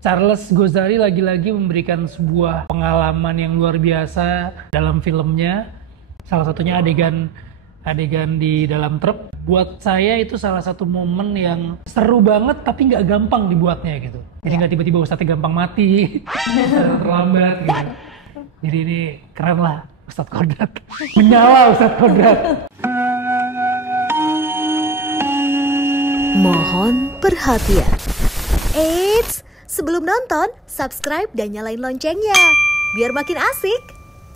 Charles Gozali lagi-lagi memberikan sebuah pengalaman yang luar biasa dalam filmnya. Salah satunya adegan di dalam truk. Buat saya itu salah satu momen yang seru banget tapi nggak gampang dibuatnya gitu. Jadi nggak tiba-tiba Ustadznya gampang mati, terlambat gitu. Jadi ini keren lah Ustadz Kodrat. Menyala Ustadz Kodrat. Mohon perhatian. Eits, sebelum nonton, subscribe dan nyalain loncengnya. Biar makin asik.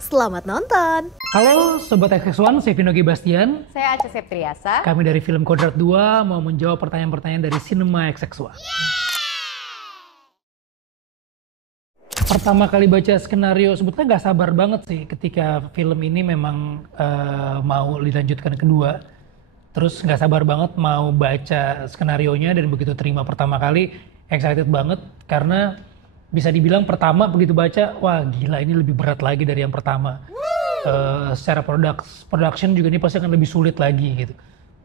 Selamat nonton. Halo Sobat XX1, saya Vino G. Bastian. Saya Aca Septriasa. Kami dari film Kodrat 2 mau menjawab pertanyaan-pertanyaan dari Cinema XX1. Pertama kali baca skenario, sebetulnya nggak sabar banget sih ketika film ini memang mau dilanjutkan kedua. Terus nggak sabar banget mau baca skenarionya dan begitu terima pertama kali, excited banget karena bisa dibilang pertama begitu baca, wah gila ini lebih berat lagi dari yang pertama. Secara production juga ini pasti akan lebih sulit lagi gitu.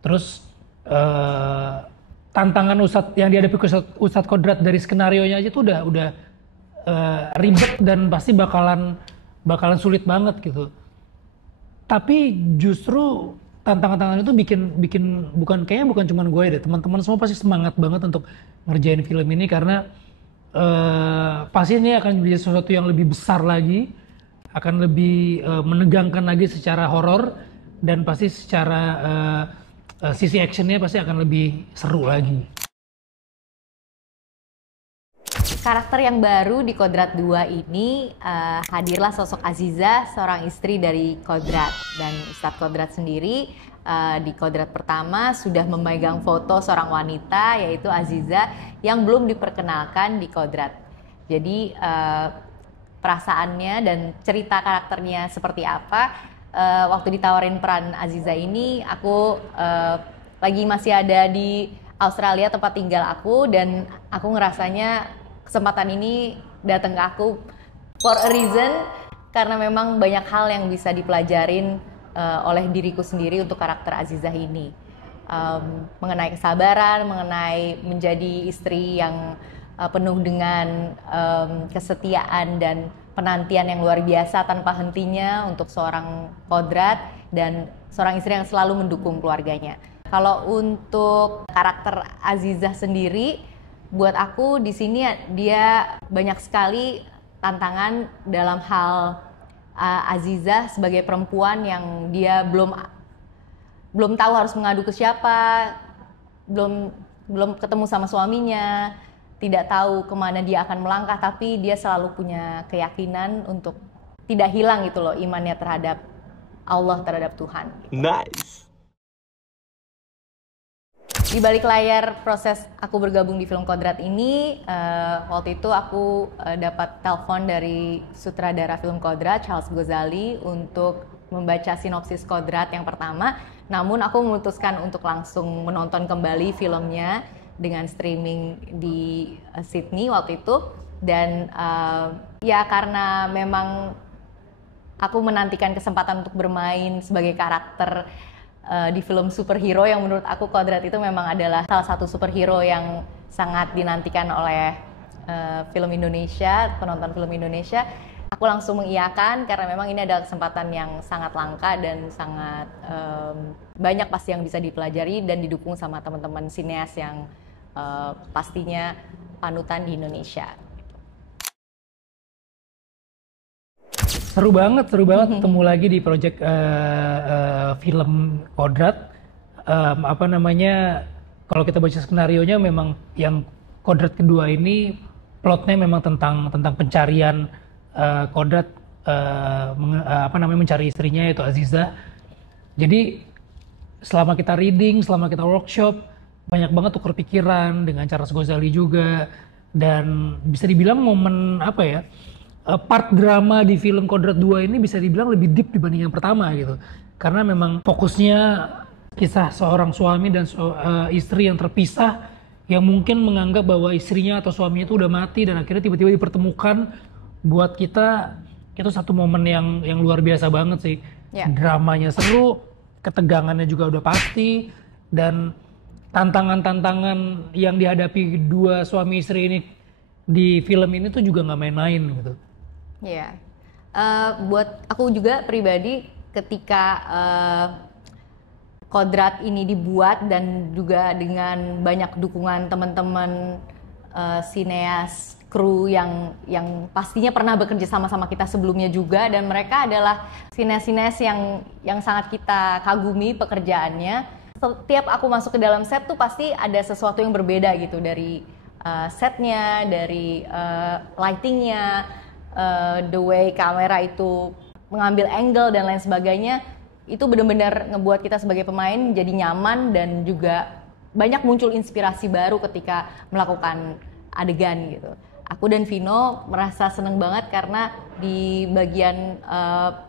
Terus tantangan yang dihadapi Ustadz Kodrat dari skenarionya aja tuh udah ribet dan pasti bakalan sulit banget gitu. Tapi justru tantangan-tantangan itu bikin bukan cuma gue deh, teman-teman semua pasti semangat banget untuk ngerjain film ini karena pasti ini akan menjadi sesuatu yang lebih besar lagi, akan lebih menegangkan lagi secara horor dan pasti secara sisi actionnya pasti akan lebih seru lagi. Karakter yang baru di Kodrat 2 ini hadirlah sosok Aziza, seorang istri dari Kodrat. Dan Ustadz Kodrat sendiri di Kodrat pertama sudah memegang foto seorang wanita yaitu Aziza yang belum diperkenalkan di Kodrat. Jadi perasaannya dan cerita karakternya seperti apa, waktu ditawarin peran Aziza ini aku lagi masih ada di Australia tempat tinggal aku dan aku ngerasanya kesempatan ini datang ke aku for a reason karena memang banyak hal yang bisa dipelajarin oleh diriku sendiri untuk karakter Azizah ini, mengenai kesabaran, mengenai menjadi istri yang penuh dengan kesetiaan dan penantian yang luar biasa tanpa hentinya untuk seorang Kodrat dan seorang istri yang selalu mendukung keluarganya. Kalau untuk karakter Azizah sendiri, buat aku di sini dia banyak sekali tantangan dalam hal Azizah sebagai perempuan yang dia belum tahu harus mengadu ke siapa, belum ketemu sama suaminya, tidak tahu kemana dia akan melangkah, tapi dia selalu punya keyakinan untuk tidak hilang gitu loh imannya terhadap Allah, terhadap Tuhan. Nice. Di balik layar proses aku bergabung di film Kodrat ini, waktu itu aku dapat telepon dari sutradara film Kodrat, Charles Gozali, untuk membaca sinopsis Kodrat yang pertama. Namun aku memutuskan untuk langsung menonton kembali filmnya dengan streaming di Sydney waktu itu. Dan ya karena memang aku menantikan kesempatan untuk bermain sebagai karakter di film superhero yang menurut aku Kodrat itu memang adalah salah satu superhero yang sangat dinantikan oleh film Indonesia, penonton film Indonesia. Aku langsung mengiyakan karena memang ini adalah kesempatan yang sangat langka dan sangat banyak pasti yang bisa dipelajari dan didukung sama teman-teman sineas yang pastinya panutan di Indonesia. Seru banget ketemu lagi di project film Kodrat. Kalau kita baca skenarionya memang yang Kodrat kedua ini plotnya memang tentang pencarian Kodrat mencari istrinya yaitu Aziza. Jadi selama kita reading, selama kita workshop, banyak banget tukar pikiran dengan Charles Gozali juga, dan bisa dibilang momen part drama di film Kodrat 2 ini bisa dibilang lebih deep dibanding yang pertama gitu. Karena memang fokusnya kisah seorang suami dan istri yang terpisah, yang mungkin menganggap bahwa istrinya atau suaminya itu udah mati dan akhirnya tiba-tiba dipertemukan. Buat kita itu satu momen yang luar biasa banget sih. Yeah. Dramanya seru, ketegangannya juga udah pasti, dan tantangan-tantangan yang dihadapi dua suami istri ini di film ini tuh juga nggak main-main gitu. Iya. Buat aku juga pribadi ketika Kodrat ini dibuat dan juga dengan banyak dukungan teman-teman sineas, kru yang pastinya pernah bekerja sama kita sebelumnya juga, dan mereka adalah sineas-sineas yang sangat kita kagumi pekerjaannya. Setiap aku masuk ke dalam set tuh pasti ada sesuatu yang berbeda gitu, dari setnya, dari lightingnya, the way kamera itu mengambil angle dan lain sebagainya. Itu benar-benar ngebuat kita sebagai pemain jadi nyaman, dan juga banyak muncul inspirasi baru ketika melakukan adegan gitu. Aku dan Vino merasa seneng banget karena di bagian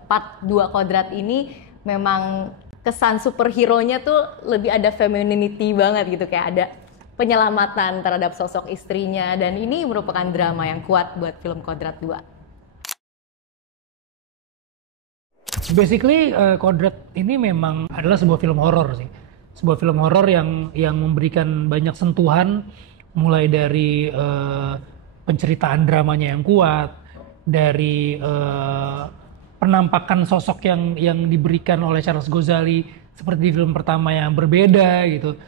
part 2 Kodrat ini memang kesan superhero-nya tuh lebih ada femininity banget gitu, kayak ada penyelamatan terhadap sosok istrinya, dan ini merupakan drama yang kuat buat film Kodrat 2. Basically, Kodrat ini memang adalah sebuah film horor sih. Sebuah film horor yang memberikan banyak sentuhan, mulai dari penceritaan dramanya yang kuat, dari penampakan sosok yang diberikan oleh Charles Ghazali seperti di film pertama yang berbeda gitu.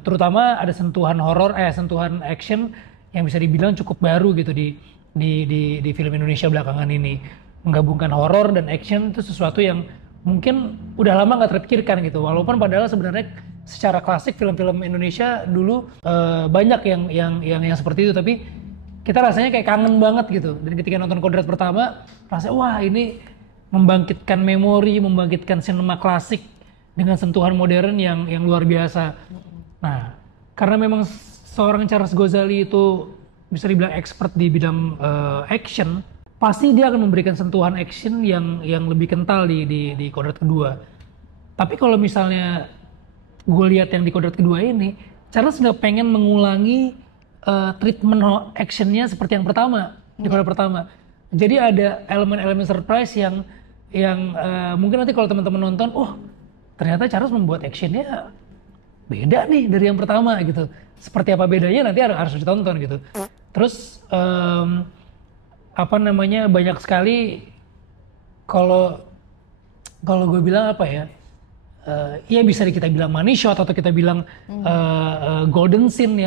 Terutama ada sentuhan horor, sentuhan action yang bisa dibilang cukup baru gitu di film Indonesia belakangan ini. Menggabungkan horor dan action itu sesuatu yang mungkin udah lama nggak terpikirkan gitu. Walaupun padahal sebenarnya secara klasik film-film Indonesia dulu banyak yang seperti itu, tapi kita rasanya kayak kangen banget gitu. Dan ketika nonton Kodrat pertama, rasanya wah ini membangkitkan memori, membangkitkan sinema klasik dengan sentuhan modern yang luar biasa. Nah, karena memang seorang Charles Ghazali itu bisa dibilang expert di bidang action, pasti dia akan memberikan sentuhan action yang lebih kental di Kodrat kedua. Tapi kalau misalnya gue lihat yang di Kodrat kedua ini, Charles nggak pengen mengulangi treatment actionnya seperti yang pertama di Kodrat pertama. Jadi ada elemen-elemen surprise yang mungkin nanti kalau teman-teman nonton, oh ternyata Charles membuat actionnya beda nih dari yang pertama gitu. Seperti apa bedanya nanti harus ditonton gitu. Terus banyak sekali kalau gue bilang apa ya, ya bisa kita bilang money shot atau kita bilang golden scene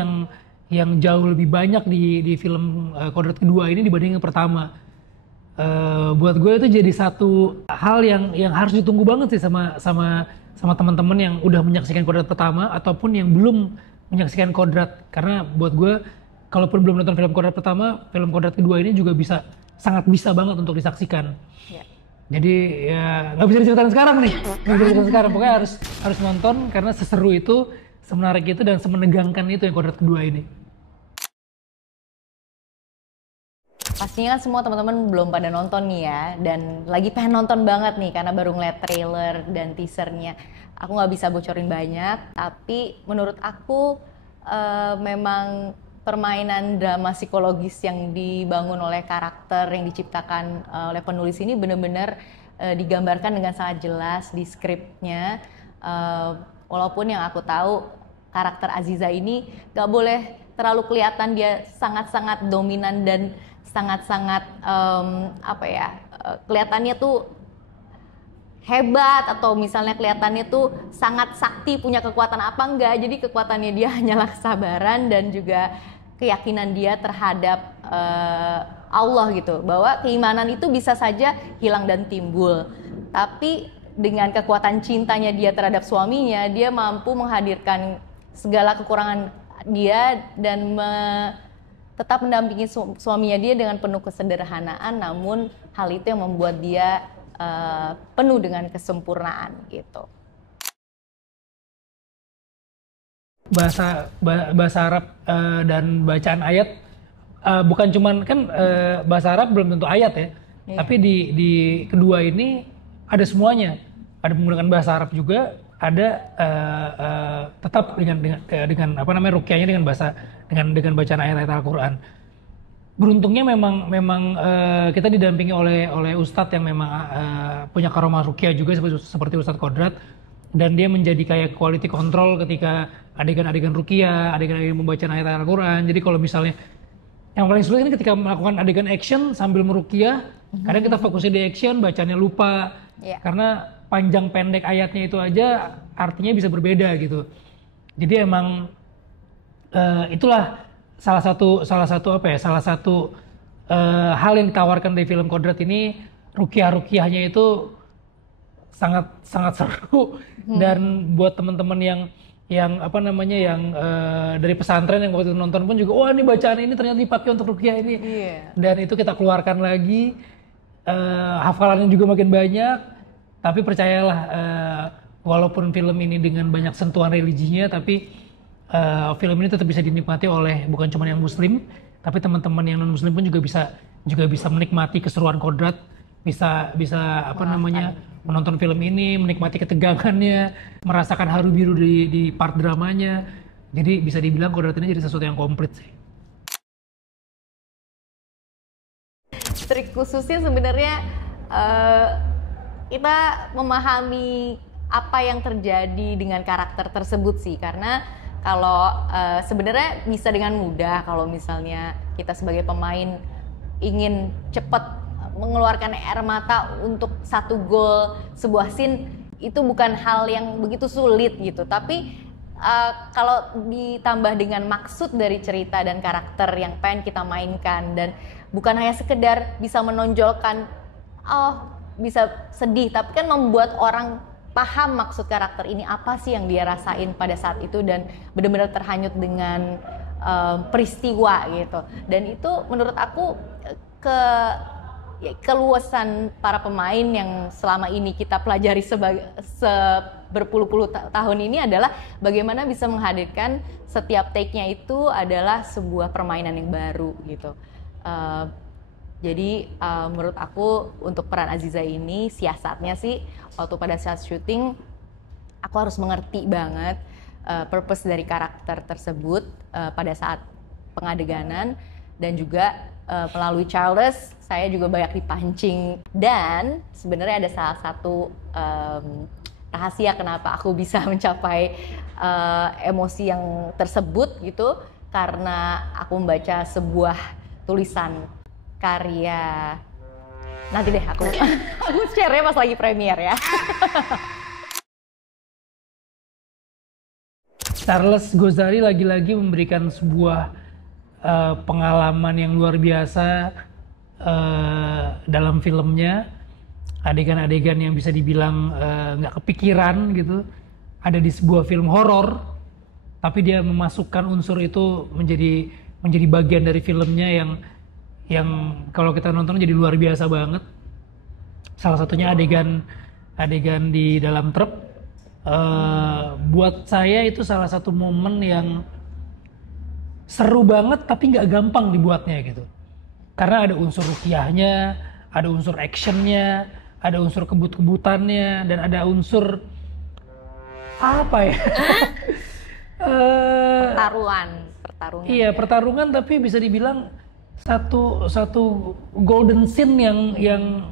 yang jauh lebih banyak di film Kodrat kedua ini dibanding yang pertama. Buat gue itu jadi satu hal yang harus ditunggu banget sih sama teman-teman yang udah menyaksikan Kodrat pertama ataupun yang belum menyaksikan Kodrat, karena buat gue kalaupun belum nonton film Kodrat pertama, film Kodrat kedua ini juga sangat bisa banget untuk disaksikan. Yeah. Jadi ya nggak bisa diceritain sekarang nih, nggak bisa diceritain sekarang. Pokoknya harus nonton karena seseru itu, semenarik itu dan semenegangkan itu yang Kodrat kedua ini. Pastinya kan semua teman-teman belum pada nonton nih ya, dan lagi pengen nonton banget nih karena baru ngeliat trailer dan teasernya. Aku nggak bisa bocorin banyak, tapi menurut aku memang permainan drama psikologis yang dibangun oleh karakter yang diciptakan oleh penulis ini benar-benar digambarkan dengan sangat jelas di skripnya. Walaupun yang aku tahu karakter Aziza ini gak boleh terlalu kelihatan dia sangat-sangat dominan dan sangat-sangat kelihatannya tuh hebat, atau misalnya kelihatannya tuh sangat sakti, punya kekuatan apa enggak. Jadi kekuatannya dia hanyalah kesabaran dan juga keyakinan dia terhadap Allah gitu, bahwa keimanan itu bisa saja hilang dan timbul, tapi dengan kekuatan cintanya dia terhadap suaminya, dia mampu menghadirkan segala kekurangan dia dan tetap mendampingi suaminya dia dengan penuh kesederhanaan, namun hal itu yang membuat dia penuh dengan kesempurnaan gitu. Bahasa Arab dan bacaan ayat bukan cuman kan bahasa Arab belum tentu ayat ya, tapi di kedua ini ada semuanya, ada menggunakan bahasa Arab juga, ada tetap dengan ruqyahnya dengan bacaan ayat-ayat Al-Quran. Beruntungnya memang kita didampingi oleh ustadz yang memang punya karomah ruqyah juga seperti Ustadz Kodrat, dan dia menjadi kayak quality control ketika adegan-adegan ruqyah, adegan-adegan pembacaan ayat Al-Quran. Jadi kalau misalnya Yang paling sulit ini ketika melakukan adegan action sambil meruqyah, kadang kita fokusnya di action, bacanya lupa. Iya. Karena panjang pendek ayatnya itu aja artinya bisa berbeda gitu. Jadi emang itulah salah satu hal yang ditawarkan dari film Kodrat ini, ruqyah-ruqyahnya itu sangat seru. Dan buat teman-teman yang dari pesantren yang waktu itu nonton pun juga, wah ini bacaan ini ternyata dipakai untuk ruqyah ini. Dan itu kita keluarkan lagi, hafalannya juga makin banyak. Tapi percayalah, walaupun film ini dengan banyak sentuhan religinya, tapi film ini tetap bisa dinikmati oleh bukan cuma yang muslim, tapi teman-teman yang non muslim pun juga bisa menikmati keseruan Kodrat, bisa menonton film ini, menikmati ketegangannya, merasakan haru biru di part dramanya. Jadi bisa dibilang Kodrat ini jadi sesuatu yang komplit sih. Trik khususnya sebenarnya kita memahami apa yang terjadi dengan karakter tersebut sih, karena kalau sebenarnya bisa dengan mudah kalau misalnya kita sebagai pemain ingin cepat mengeluarkan air mata untuk satu gol sebuah scene, itu bukan hal yang begitu sulit gitu. Tapi kalau ditambah dengan maksud dari cerita dan karakter yang pengen kita mainkan, dan bukan hanya sekedar bisa menonjolkan bisa sedih, tapi kan membuat orang paham maksud karakter ini apa sih yang dia rasain pada saat itu, dan benar-benar terhanyut dengan peristiwa gitu. Dan itu menurut aku keluasan para pemain yang selama ini kita pelajari berpuluh-puluh tahun ini adalah bagaimana bisa menghadirkan setiap take-nya itu adalah sebuah permainan yang baru gitu. Jadi menurut aku untuk peran Aziza ini siasatnya sih, waktu pada saat syuting aku harus mengerti banget purpose dari karakter tersebut pada saat pengadeganan, dan juga melalui Charles saya juga banyak dipancing. Dan sebenarnya ada salah satu rahasia kenapa aku bisa mencapai emosi yang tersebut gitu, karena aku membaca sebuah tulisan karya, nanti deh aku share-nya pas lagi premiere ya. Charles Ghazali lagi-lagi memberikan sebuah pengalaman yang luar biasa dalam filmnya. Adegan-adegan yang bisa dibilang nggak kepikiran gitu, ada di sebuah film horor, tapi dia memasukkan unsur itu menjadi bagian dari filmnya yang kalau kita nonton jadi luar biasa banget. Salah satunya adegan di dalam truk. Buat saya itu salah satu momen yang seru banget, tapi nggak gampang dibuatnya gitu. Karena ada unsur ruqyahnya, ada unsur actionnya, ada unsur kebut-kebutannya, dan ada unsur apa ya? Pertarungan. Iya, pertarungan, tapi bisa dibilang satu golden scene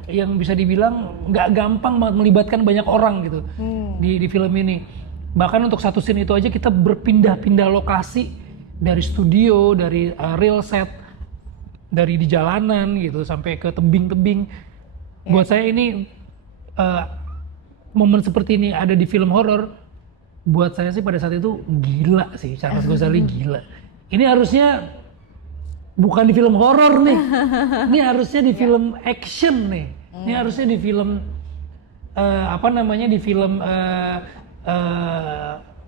yang bisa dibilang nggak gampang melibatkan banyak orang gitu di film ini. Bahkan untuk satu scene itu aja kita berpindah-pindah lokasi, dari studio, dari real set, dari di jalanan gitu sampai ke tebing-tebing. Buat saya ini momen seperti ini ada di film horor. Buat saya sih pada saat itu gila sih, Charles Ghazali gila. Ini harusnya bukan di film horor nih, ini harusnya di film action nih. Ini harusnya di film di film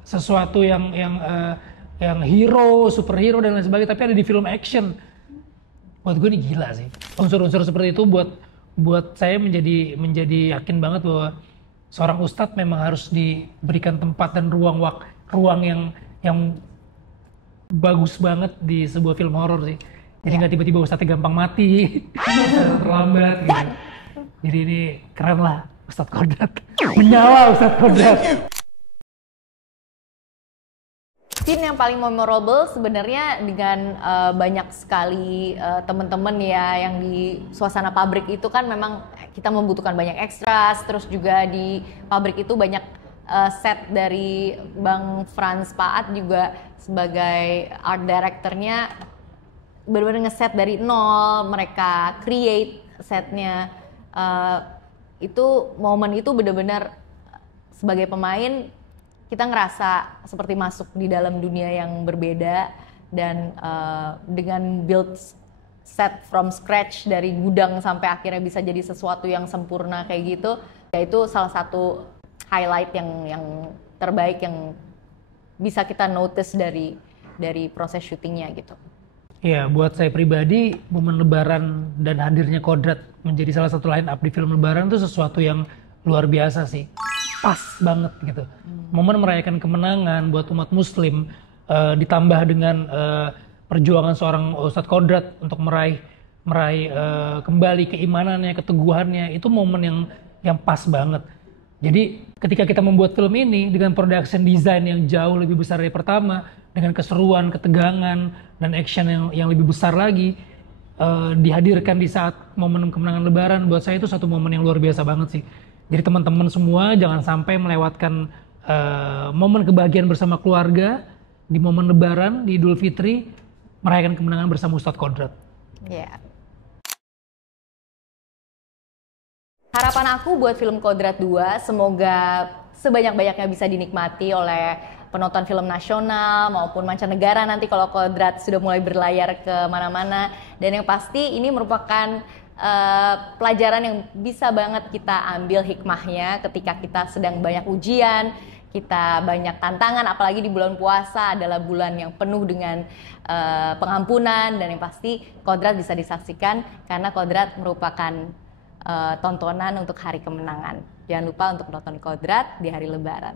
sesuatu yang hero, superhero dan lain sebagainya, tapi ada di film action. Buat gue ini gila sih. Unsur-unsur seperti itu buat saya menjadi yakin banget bahwa seorang ustadz memang harus diberikan tempat dan ruang yang bagus banget di sebuah film horor sih. Jadi nggak tiba-tiba ustadznya gampang mati, terlambat gitu. Jadi ini keren lah Ustadz Kodrat. Menyala Ustadz Kodrat. Scene yang paling memorable sebenarnya dengan banyak sekali teman-teman ya yang di suasana pabrik itu kan memang kita membutuhkan banyak ekstras, terus juga di pabrik itu banyak set dari Bang Frans Paat juga sebagai art directornya benar-benar ngeset dari nol, mereka create setnya. Itu momen itu benar-benar sebagai pemain kita ngerasa seperti masuk di dalam dunia yang berbeda, dan dengan build set from scratch dari gudang sampai akhirnya bisa jadi sesuatu yang sempurna kayak gitu, ya itu salah satu highlight yang terbaik yang bisa kita notice dari proses syutingnya gitu. Ya, buat saya pribadi, momen Lebaran dan hadirnya Kodrat menjadi salah satu line up di film Lebaran itu sesuatu yang luar biasa sih. Pas banget gitu. Momen merayakan kemenangan buat umat Muslim, ditambah dengan perjuangan seorang Ustadz Kodrat untuk meraih kembali keimanannya, keteguhannya, itu momen yang pas banget. Jadi ketika kita membuat film ini dengan production design yang jauh lebih besar dari pertama, dengan keseruan, ketegangan, dan action yang lebih besar lagi, dihadirkan di saat momen kemenangan Lebaran, buat saya itu satu momen yang luar biasa banget sih. Jadi teman-teman semua jangan sampai melewatkan momen kebahagiaan bersama keluarga di momen Lebaran, di Idul Fitri, merayakan kemenangan bersama Ustadz Kodrat. Yeah. Harapan aku buat film Kodrat 2, semoga sebanyak-banyaknya bisa dinikmati oleh penonton film nasional maupun mancanegara nanti kalau Kodrat sudah mulai berlayar ke mana-mana. Dan yang pasti ini merupakan pelajaran yang bisa banget kita ambil hikmahnya ketika kita sedang banyak ujian, kita banyak tantangan, apalagi di bulan puasa adalah bulan yang penuh dengan pengampunan. Dan yang pasti Kodrat bisa disaksikan karena Kodrat merupakan tontonan untuk hari kemenangan. Jangan lupa untuk nonton Kodrat di hari Lebaran.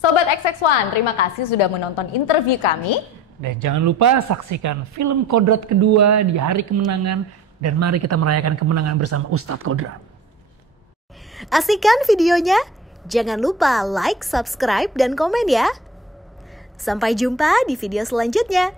Sobat XX1, terima kasih sudah menonton interview kami. Dan jangan lupa saksikan film Kodrat kedua di hari kemenangan, dan mari kita merayakan kemenangan bersama Ustadz Kodrat. Asik kan videonya? Jangan lupa like, subscribe, dan komen ya. Sampai jumpa di video selanjutnya.